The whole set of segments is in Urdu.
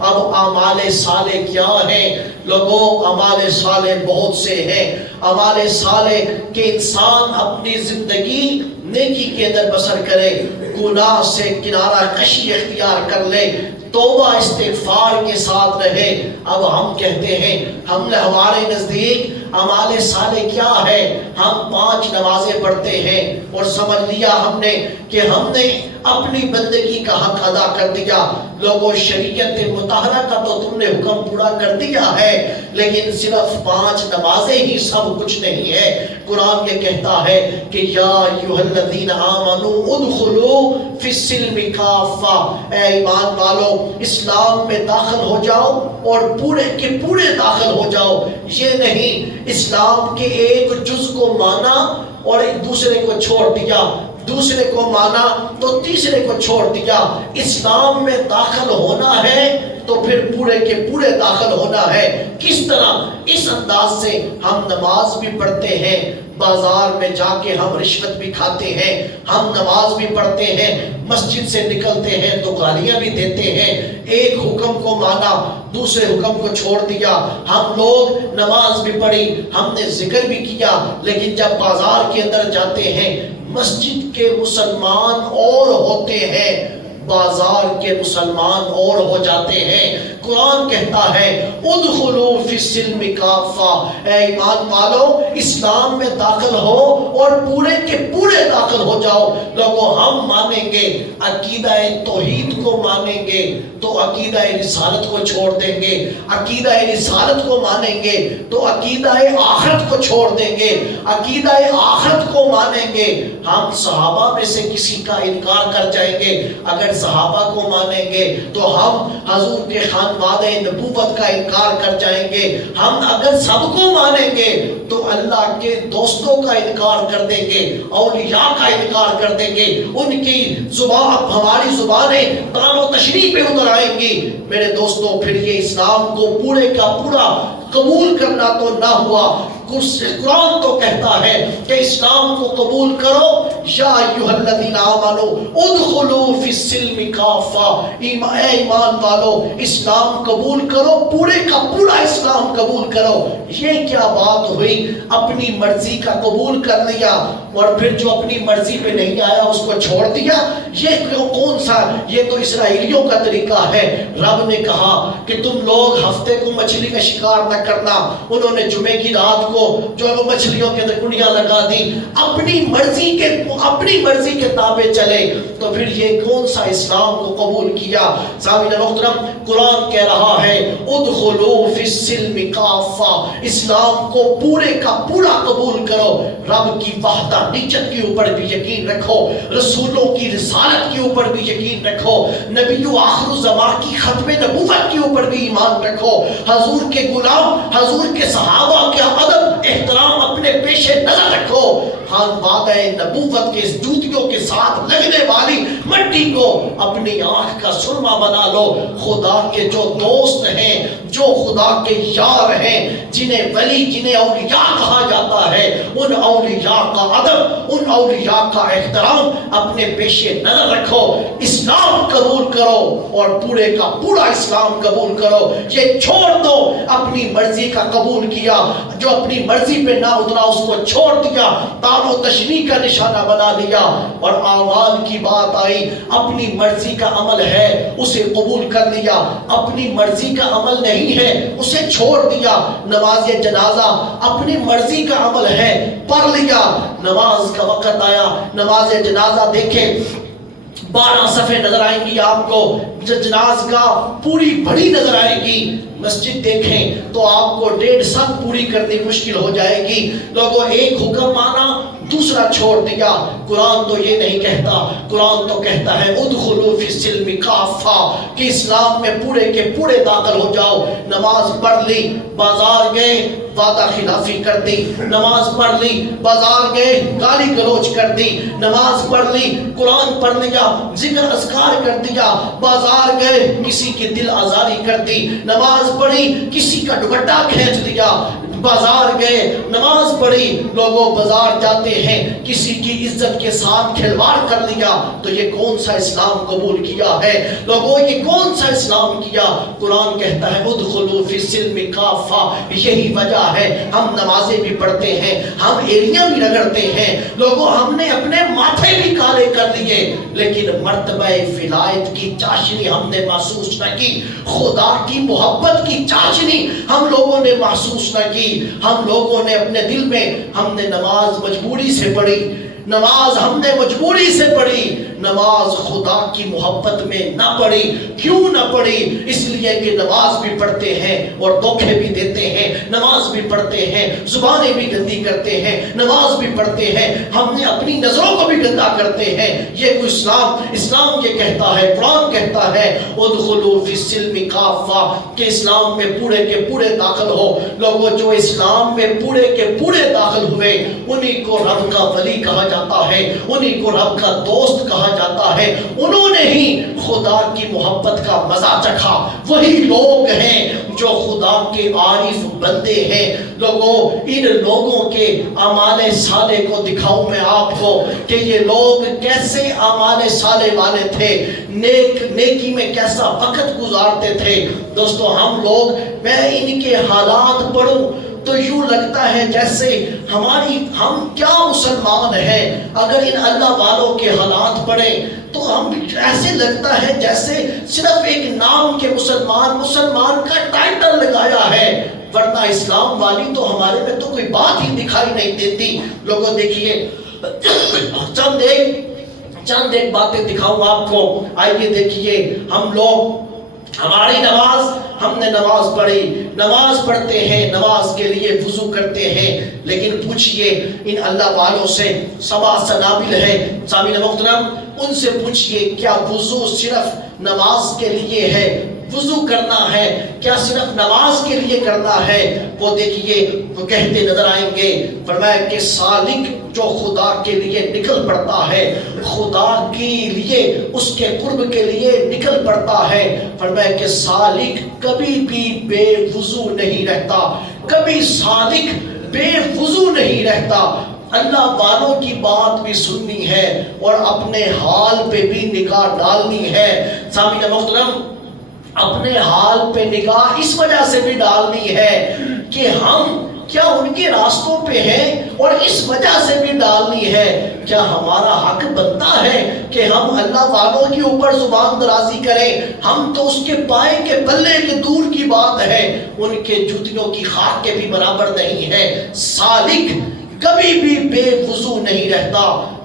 اب اعمال صالح کیا ہیں؟ لوگوں اعمال صالح بہت سے ہیں۔ اعمال صالح کہ انسان اپنی زندگی نیکی کے اندر بسر کرے، گناہ سے کنارہ کشی اختیار کر لے، توبہ استغفار کے ساتھ رہے۔ اب ہم کہتے ہیں ہمارے نزدیک اعمال صالح کیا ہے؟ ہم 5 نمازیں پڑھتے ہیں اور سمجھ لیا ہم نے کہ ہم نے اپنی بندگی کا حق ادا کر دیا۔ لوگوں شریعت مطہرہ کا تو تم نے حکم پورا کر دیا ہے، لیکن صرف 5 نمازیں ہی سب کچھ نہیں ہے۔ قرآن یہ کہتا ہے کہ یا ایھا الذین آمنوا ادخلوا فی السلم کافہ، اے ایمان والو اسلام میں داخل ہو جاؤ اور پورے کے پورے داخل ہو جاؤ۔ یہ نہیں اسلام کے ایک جز کو مانا اور ایک دوسرے کو چھوڑ دیا، دوسرے کو مانا تو تیسرے کو چھوڑ دیا۔ اسلام میں داخل ہونا ہے تو پھر پورے کے پورے داخل ہونا ہے۔ کس طرح؟ اس انداز سے ہم نماز بھی پڑھتے ہیں، بازار میں جا کے ہم رشوت بھی کھاتے ہیں، ہم نماز بھی پڑھتے ہیں، مسجد سے نکلتے ہیں تو گالیاں بھی دیتے ہیں۔ ایک حکم کو مانا دوسرے حکم کو چھوڑ دیا۔ ہم لوگ نماز بھی پڑھی، ہم نے ذکر بھی کیا، لیکن جب بازار کے اندر جاتے ہیں مسجد کے مسلمان اور ہوتے ہیں، بازار کے مسلمان اور ہو جاتے ہیں۔ قرآن کہتا ہے ادخلوا فی السلم کافہ، اے ایمان والو اسلام میں داخل ہو اور پورے کے پورے داخل ہو جاؤ۔ لوگوں ہم مانیں گے عقیدہ توحید کو مانیں گے تو عقیدہ رسالت کو چھوڑ دیں گے، عقیدہ رسالت کو مانیں گے تو عقیدہ آخرت کو چھوڑ دیں گے، عقیدہ آخرت کو مانیں گے۔ ہم صحابہ میں سے کسی کا انکار کر جائیں گے، اگر صحابہ کو مانیں گے تو ہم حضور کے خانوادہ نبوت کا انکار کر جائیں گے۔ ہم اگر سب کو مانیں گے تو اللہ کے دوستوں کا انکار کر دیں گے، اولیاء کا انکار کر دیں گے، ان کی زبان ہماری زبانیں طعن و تشریح پہ اتر آئیں گی۔ میرے دوستوں پھر یہ اسلام کو پورے کا پورا قبول کرنا تو نہ ہوا۔ قرآن تو کہتا ہے کہ اسلام کو قبول کرو، یا ایھا الذین آمنوا ادخلوا فی السلم کافہ، اے ایمان والو اسلام قبول کرو، پورے کا پورا اسلام قبول کرو۔ یہ کیا بات ہوئی؟ اپنی مرضی کا قبول کر لیا اور پھر جو اپنی مرضی پہ نہیں آیا اس کو چھوڑ دیا۔ یہ کون سا؟ یہ تو اسرائیلیوں کا طریقہ ہے۔ رب نے کہا کہ تم لوگ ہفتے کو مچھلی کا شکار نہ کرنا، انہوں نے جمعے کی رات کو جو ہے وہ مچھلیوں کے اندر کنڈیاں لگا دی، اپنی مرضی کے تابع چلے، تو پھر یہ کون سا اسلام کو قبول کیا؟ سامعین محترم قرآن کہہ رہا ہے ادخلوا فی السلم کافہ، اسلام کو پورے کا پورا قبول کرو۔ رب کی وحدانیت کے اوپر بھی یقین رکھو، رسولوں کی رسالت کے اوپر بھی یقین رکھو، نبی آخر الزمان کی ختم نبوت کے اوپر بھی ایمان رکھو، حضور کے غلام حضور کے صحابہ کے ادب احترام اپنے پیش نظر رکھو، خانوادہ نبوت کے جوتیوں کے ساتھ لگنے والی مٹی کو اپنی آنکھ کا سرما بنا لو۔ خدا کے جو دوست ہیں، جو خدا کے یار ہیں، جنہیں ولی جنہیں اولیاء کہا جاتا ہے، ان اولیاء کا ادب، ان اولیاء کا احترام اپنے پیش نظر رکھو، اسلام قبول کرو اور پورے کا پورا اسلام قبول کرو۔ یہ چھوڑ دو اپنی مرضی کا قبول کیا، جو اپنی مرضی پہ نہ اترا اس کو چھوڑ دیا، طعن و تشنیع کا نشانہ بنا لیا۔ اور اعمال کی بات آئی، اپنی مرضی کا عمل ہے اسے قبول کر لیا، اپنی مرضی کا عمل نہیں ہے اسے چھوڑ دیا۔ نماز جنازہ اپنی مرضی کا عمل ہے، پڑھ لیا، نماز کا وقت آیا نماز جنازہ دیکھیں 12 صفحے نظر آئیں گی آپ کو، جناز کا پوری بڑی نظر آئے گی۔ مسجد دیکھیں تو آپ کو 1.5 صف پوری کرنی مشکل ہو جائے گی۔ لوگوں ایک حکم مانا دوسرا چھوڑ دیا۔ قرآن تو یہ نہیں کہتا، قرآن تو کہتا ہے ادخلوا فی السلم کافہ، کہ اسلام میں پورے کے پورے داخل ہو جاؤ۔ نماز پڑھ لی، بازار گئے وعدہ خلافی کر دی، نماز پڑھ لی بازار گئے گالی گلوچ کر دی، نماز پڑھ لی قرآن پڑھ لیا ذکر اذکار کر دیا، بازار گئے کسی کی دل آزاری کر دی، نماز پڑھی کسی کا دوپٹہ کھینچ دیا، بازار گئے نماز پڑھی، لوگوں بازار جاتے ہیں کسی کی عزت کے ساتھ کھلواڑ کر لیا، تو یہ کون سا اسلام قبول کیا ہے؟ لوگوں یہ کون سا اسلام کیا؟ قرآن کہتا ہے ادخلوا فی السلم کافہ، یہی وجہ ہے ہم نمازیں بھی پڑھتے ہیں، ہم ایڑیاں بھی رگڑتے ہیں، لوگوں ہم نے اپنے ماتھے بھی کالے کر لیے، لیکن مرتبہ ولایت کی چاشنی ہم نے محسوس نہ کی، خدا کی محبت کی چاشنی ہم لوگوں نے محسوس نہ کی۔ ہم لوگوں نے اپنے دل میں، ہم نے نماز مجبوری سے پڑھی، نماز ہم نے مجبوری سے پڑھی، نماز خدا کی محبت میں نہ پڑھی۔ کیوں نہ پڑھی؟ اس لیے کہ نماز بھی پڑھتے ہیں اور دھوکے بھی دیتے ہیں، نماز بھی پڑھتے ہیں زبانیں بھی گندی کرتے ہیں، نماز بھی پڑھتے ہیں ہم نے اپنی نظروں کو بھی گندا کرتے ہیں۔ یہ کوئی اسلام یہ کہتا ہے، قرآن کہتا ہے ادخلوا فی السلم کافہ، کہ اسلام میں پورے کے پورے داخل ہو۔ لوگوں جو اسلام میں پورے کے پورے داخل ہوئے انہی کو رب کا ولی کہا جاتا ہے، انہی کو رب کا دوست کہا جاتا ہے، انہوں نے ہی خدا کی محبت کا مزہ چکھا۔ وہی لوگ ہیں جو خدا کے عارف بندے ہیں۔ لوگوں ان لوگوں کے اعمال صالح کو دکھاؤں میں آپ کو کہ یہ لوگ کیسے اعمال صالح والے تھے، نیکی میں کیسا وقت گزارتے تھے۔ دوستو ہم لوگ، میں ان کے حالات پڑھوں تو یوں لگتا ہے جیسے ہم کیا مسلمان ہیں۔ اگر ان اللہ والوں کے حالات پڑھیں تو ہم ایسے لگتا ہے جیسے صرف ایک نام کے مسلمان کا ٹائٹل لگایا ہے، ورنہ اسلام والی تو ہمارے میں تو کوئی بات ہی دکھائی نہیں دیتی۔ لوگوں دیکھیے چند ایک باتیں دکھاؤں آپ کو۔ آئیے دیکھیے، ہم لوگ، ہماری نماز، ہم نے نماز پڑھی، نماز پڑھتے ہیں، نماز کے لیے وضو کرتے ہیں، لیکن پوچھئے ان اللہ والوں سے، سبا سنابل ہے سامعین محترم، ان سے پوچھئے کیا وضو صرف نماز کے لیے ہے؟ وضو کرنا ہے کیا صرف نماز کے لیے کرنا ہے؟ وہ دیکھیے وہ کہتے نظر آئیں گے، فرمایا کہ سالک جو خدا کے لیے نکل پڑتا ہے، خدا کے لیے، اس کے قرب کے لیے نکل پڑتا ہے، فرمایا کہ سالک کبھی بھی بے وضو نہیں رہتا، کبھی سالک بے وضو نہیں رہتا۔ اللہ والوں کی بات بھی سننی ہے اور اپنے حال پہ بھی نگاہ ڈالنی ہے۔ سامعین محترم، اپنے حال پہ نگاہ اس وجہ سے بھی ڈالنی ہے کہ ہم کیا ان کے راستوں پہ ہیں، اور اس وجہ سے بھی ڈالنی ہے کیا ہمارا حق بنتا ہے کہ ہم اللہ والوں کے اوپر زبان درازی کریں؟ ہم تو اس کے پائے کے بلے کے دور کی بات ہے، ان کے جوتیوں کی خاک کے بھی برابر نہیں ہے۔ سالک کبھی بھی بے وضو نہیں رہتا۔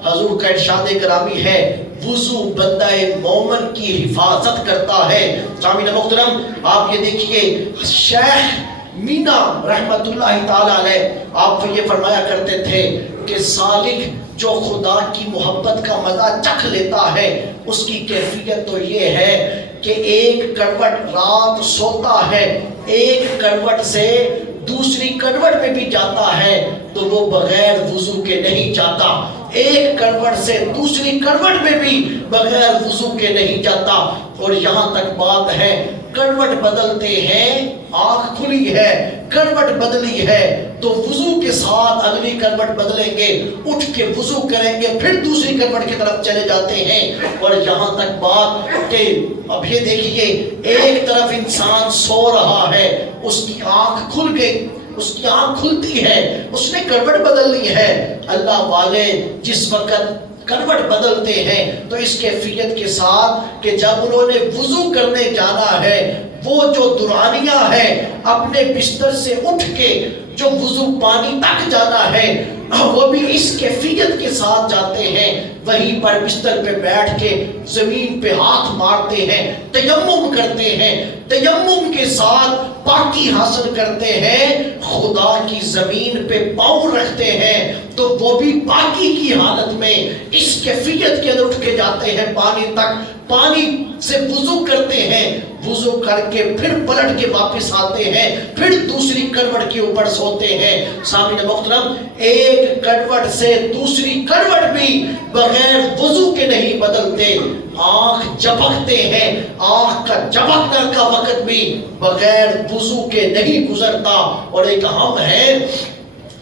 حضور کا ارشاد گرامی ہے وضو بندہ مومن کی حفاظت کرتا ہے۔ سامعین محترم، آپ یہ دیکھیے شیخ مینا رحمت اللہ تعالی علیہ، آپ یہ فرمایا کرتے تھے کہ سالک جو خدا کی محبت کا مزہ چکھ لیتا ہے، اس کی کیفیت تو یہ ہے کہ ایک کروٹ رات سوتا ہے، ایک کروٹ سے دوسری کروٹ میں بھی جاتا ہے تو وہ بغیر وضو کے نہیں جاتا، ایک کروٹ سے دوسری کروٹ میں بھی بغیر وضو کے نہیں جاتا۔ اور یہاں تک بات ہے کروٹ بدلتے ہیں، آنکھ کھلی ہے، کروٹ بدلی ہے تو وضو کے ساتھ اگلی کروٹ بدلیں گے، اٹھ کے وضو کریں گے، پھر دوسری کروٹ کی طرف چلے جاتے ہیں۔ اور یہاں تک بات کہ اب یہ دیکھیے ایک طرف انسان سو رہا ہے، اس کی آنکھ کھل گئی، اس کی آنکھ کھلتی ہے، اس نے کروٹ بدلنی ہے۔ اللہ والے جس وقت کروٹ بدلتے ہیں تو اس کیفیت کے ساتھ کہ جب انہوں نے وضو کرنے جانا ہے، وہ جو دورانیہ ہے اپنے بستر سے اٹھ کے جو وضو پانی تک جانا ہے وہ بھی اس کیفیت کے ساتھ جاتے ہیں، وہیں پر بستر پہ بیٹھ کے زمین پہ ہاتھ مارتے ہیں، تیمم کرتے ہیں، تیمم کے ساتھ پاکی حاصل کرتے ہیں، خدا کی زمین پہ پاؤں رکھتے ہیں تو وہ بھی پاکی کی حالت میں اس کیفیت کے اندر اٹھ کے جاتے ہیں پانی تک، پانی سے وضو کرتے ہیں، وضو کر کے پھر پلٹ کے واپس آتے ہیں، پھر دوسری کروٹ کے اوپر سوتے ہیں۔ سامعین محترم، ایک کروٹ سے دوسری کروٹ بھی بغیر وضو کے نہیں بدلتے۔ آنکھ جھپکتے ہیں، آنکھ کا جھپکنے کا وقت بھی بغیر وضو کے نہیں گزرتا۔ اور ایک ہم ہے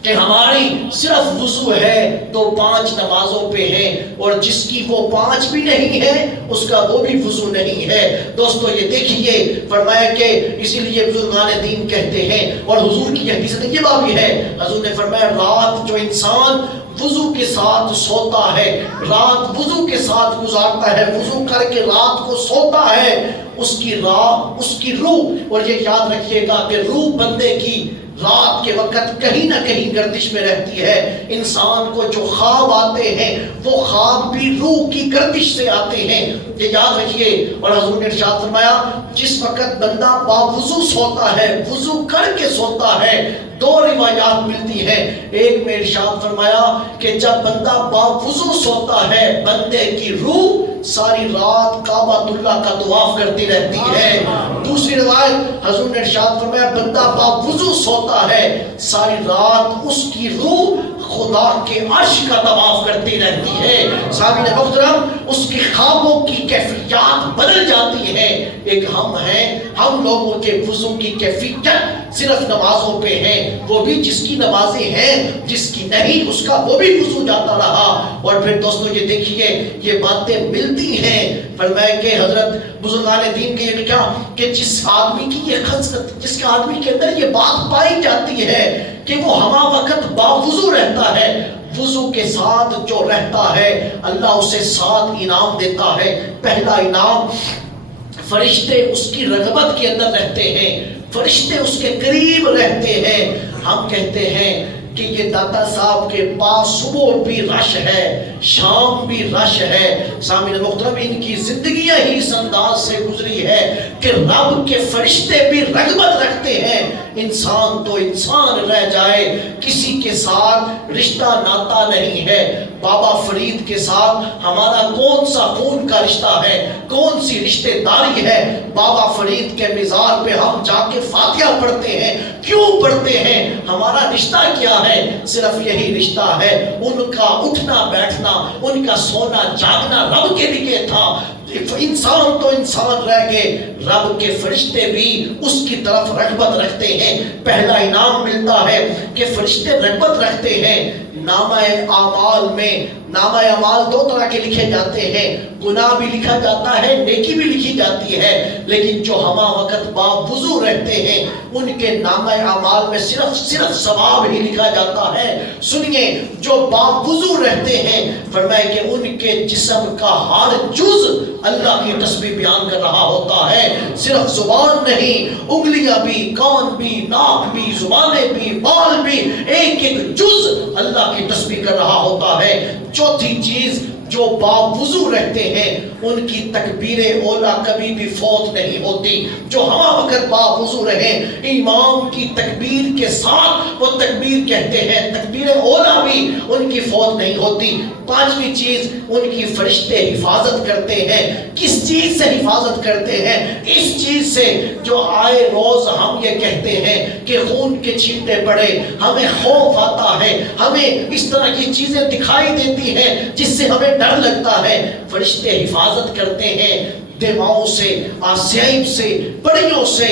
کہ ہماری صرف وضو ہے تو 5 نمازوں پہ ہیں، اور جس کی وہ 5 بھی نہیں ہے اس کا وہ بھی وضو نہیں ہے۔ دوستو یہ دیکھیے، فرمایا کہ اسی لیے بزرگان دین کہتے ہیں، اور حضور کی حدیث یہ بات بھی ہے، حضور نے فرمایا رات جو انسان وضو کے ساتھ سوتا ہے، رات وضو کے ساتھ گزارتا ہے، وضو کر کے رات کو سوتا ہے، اس کی روح، اور یہ یاد رکھیے گا کہ روح بندے کی رات کے وقت کہیں نہ کہیں گردش میں رہتی ہے۔ انسان کو جو خواب آتے ہیں وہ خواب بھی روح کی گردش سے آتے ہیں، یہ یاد رکھیے۔ اور حضور نے ارشاد فرمایا جس وقت بندہ باوضو سوتا ہے، وضو کر کے سوتا ہے، 2 روایات ملتی ہیں۔ ایک میں ارشاد فرمایا کہ جب بندہ باوضو سوتا ہے بندے کی روح ساری رات کعبۃ اللہ کا طواف کرتی رہتی ہے۔ دوسری روایت حضور نے ارشاد فرمایا بندہ باوضو سوتا ہے ساری رات اس کی روح خدا کے عرش کا طواف کرتی رہتی ہے۔ سامعین محترم، اس کے خوابوں کی کیفیات بدل جاتی ہیں۔ ایک ہم ہیں، ہم لوگوں کے وضو کی کیفیت صرف نمازوں پہ ہیں، وہ بھی جس کی نمازیں ہیں، جس کی نہیں اس کا وہ بھی وضو جاتا رہا۔ اور پھر دوستو یہ دیکھیے، یہ باتیں ملتی ہیں۔ فرمایا کہ حضرت بزرگان دین کے یہ کیا کہ جس آدمی کی یہ خصلت، جس کے آدمی کے اندر یہ بات پائی جاتی ہے کہ وہ ہمہ وقت باوضو رہتا ہے، وضو کے ساتھ جو رہتا ہے اللہ اسے 7 انعام دیتا ہے۔ پہلا انعام، فرشتے اس کی رغبت کے اندر رہتے ہیں، فرشتے اس کے قریب رہتے ہیں۔ ہم کہتے ہیں کہ یہ داتا صاحب کے پاس صبح بھی رش ہے، شام بھی رش ہے۔ سامعین محترم، ان کی زندگیاں ہی اس انداز سے گزری ہے کہ رب کے فرشتے بھی رغبت رکھتے ہیں انسان تو انسان رہ جائے، کسی کے ساتھ رشتہ ناتا نہیں ہے۔ بابا فرید کے ساتھ ہمارا کون سا خون کا رشتہ ہے، کون سی رشتہ داری ہے؟ بابا فرید کے مزار پہ ہم جا کے فاتحہ پڑھتے ہیں، کیوں پڑھتے ہیں؟ ہمارا رشتہ کیا ہے؟ صرف یہی رشتہ ہے، ان کا اٹھنا بیٹھنا، ان کا سونا جاگنا رب کے لیے تھا۔ انسان تو انسان رہ گئے، رب کے فرشتے بھی اس کی طرف رغبت رکھتے ہیں۔ پہلا انعام ملتا ہے کہ فرشتے رغبت رکھتے ہیں۔ نامہ اعمال میں، نامہ اعمال 2 طرح کے لکھے جاتے ہیں، گناہ بھی لکھا جاتا ہے، نیکی بھی لکھی جاتی ہے، لیکن جو ہمہ وقت باوضو رہتے ہیں ان کے نامہ اعمال میں صرف ثواب ہی لکھا جاتا ہے۔ سنیے، جو باوضو رہتے ہیں فرمایا کہ ان کے جسم کا ہر جز اللہ کی تسبیح بیان کر رہا ہوتا ہے، صرف زبان نہیں، انگلیاں بھی، کان بھی، ناک بھی، زبانیں بھی، بال بھی، ایک ایک جز اللہ کی تسبیح کر رہا ہوتا ہے۔ چوتھی چیز، جو باوضو رہتے ہیں ان کی تکبیر اولا کبھی بھی فوت نہیں ہوتی۔ جو ہمہ وقت باوضو رہیں امام کی تکبیر کے ساتھ وہ تکبیر کہتے ہیں، تکبیر اولا بھی ان کی فوت نہیں ہوتی۔ 5ویں چیز، ان کی فرشتے حفاظت کرتے ہیں۔ کس چیز سے حفاظت کرتے ہیں؟ اس چیز سے جو آئے روز ہم یہ کہتے ہیں کہ خون کے چھینٹے پڑے، ہمیں خوف آتا ہے، ہمیں اس طرح کی چیزیں دکھائی دیتی ہیں جس سے ہمیں ڈر لگتا ہے۔ فرشتے حفاظت کرتے ہیں دیواؤں سے، آسیائب سے، پڑیوں سے،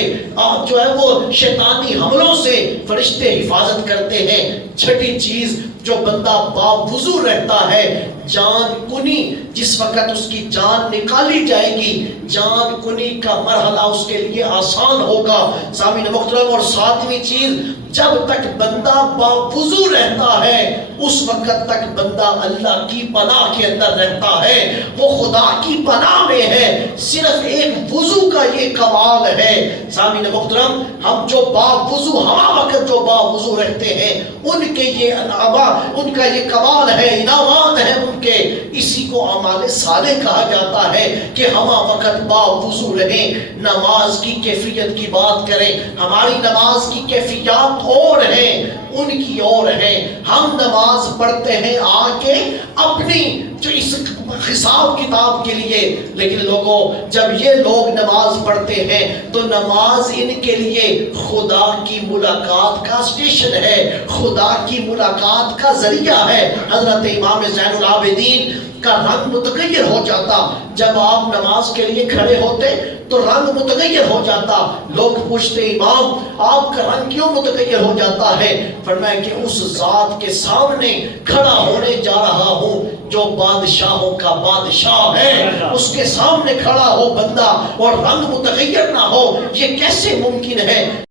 جو ہے وہ شیطانی حملوں سے فرشتے حفاظت کرتے ہیں۔ 6ٹھی چیز، جو بندہ باوضو رہتا ہے جان کنی، جس وقت اس کی جان نکالی جائے گی جان کنی کا مرحلہ اس کے لیے آسان ہوگا۔ سامعین محترم، اور 7ویں چیز، جب تک بندہ باوضو رہتا ہے اس وقت تک بندہ اللہ کی پناہ کے اندر رہتا ہے، وہ خدا کی پناہ میں ہے۔ صرف ایک وضو کا یہ کمال ہے۔ سامعین محترم، ہم جو باوضو ہمہ وقت جو باوضو رہتے ہیں ان کے یہ ان کا یہ کمال ہے، انعامات ہیں ان کے، اسی کو اعمال صالح کہا جاتا ہے کہ ہمہ وقت باوضو رہیں۔ نماز کی کیفیت کی بات کریں، ہماری نماز کی کیفیات اور ہیں، ان کی اور ہیں۔ ہم نماز پڑھتے ہیں آ کے اپنی جو اس حساب کتاب کے لیے. لیکن لوگوں جب یہ لوگ نماز پڑھتے ہیں تو نماز ان کے لیے خدا کی ملاقات کا اسٹیشن ہے، خدا کی ملاقات کا ذریعہ ہے. حضرت امام زین العابدین کا رنگ متغیر ہو جاتا جب آپ نماز کے لیے کھڑے ہوتے تو رنگ متغیر ہو جاتا. لوگ پوچھتے امام آپ کا رنگ کیوں متغیر ہو جاتا ہے؟ فرمایا کہ اس ذات کے سامنے کھڑا ہونے جا رہا ہوں جو بادشاہوں کا بادشاہ ہے. اس کے سامنے کھڑا ہو بندہ اور رنگ متغیر نہ ہو، یہ کیسے ممکن ہے؟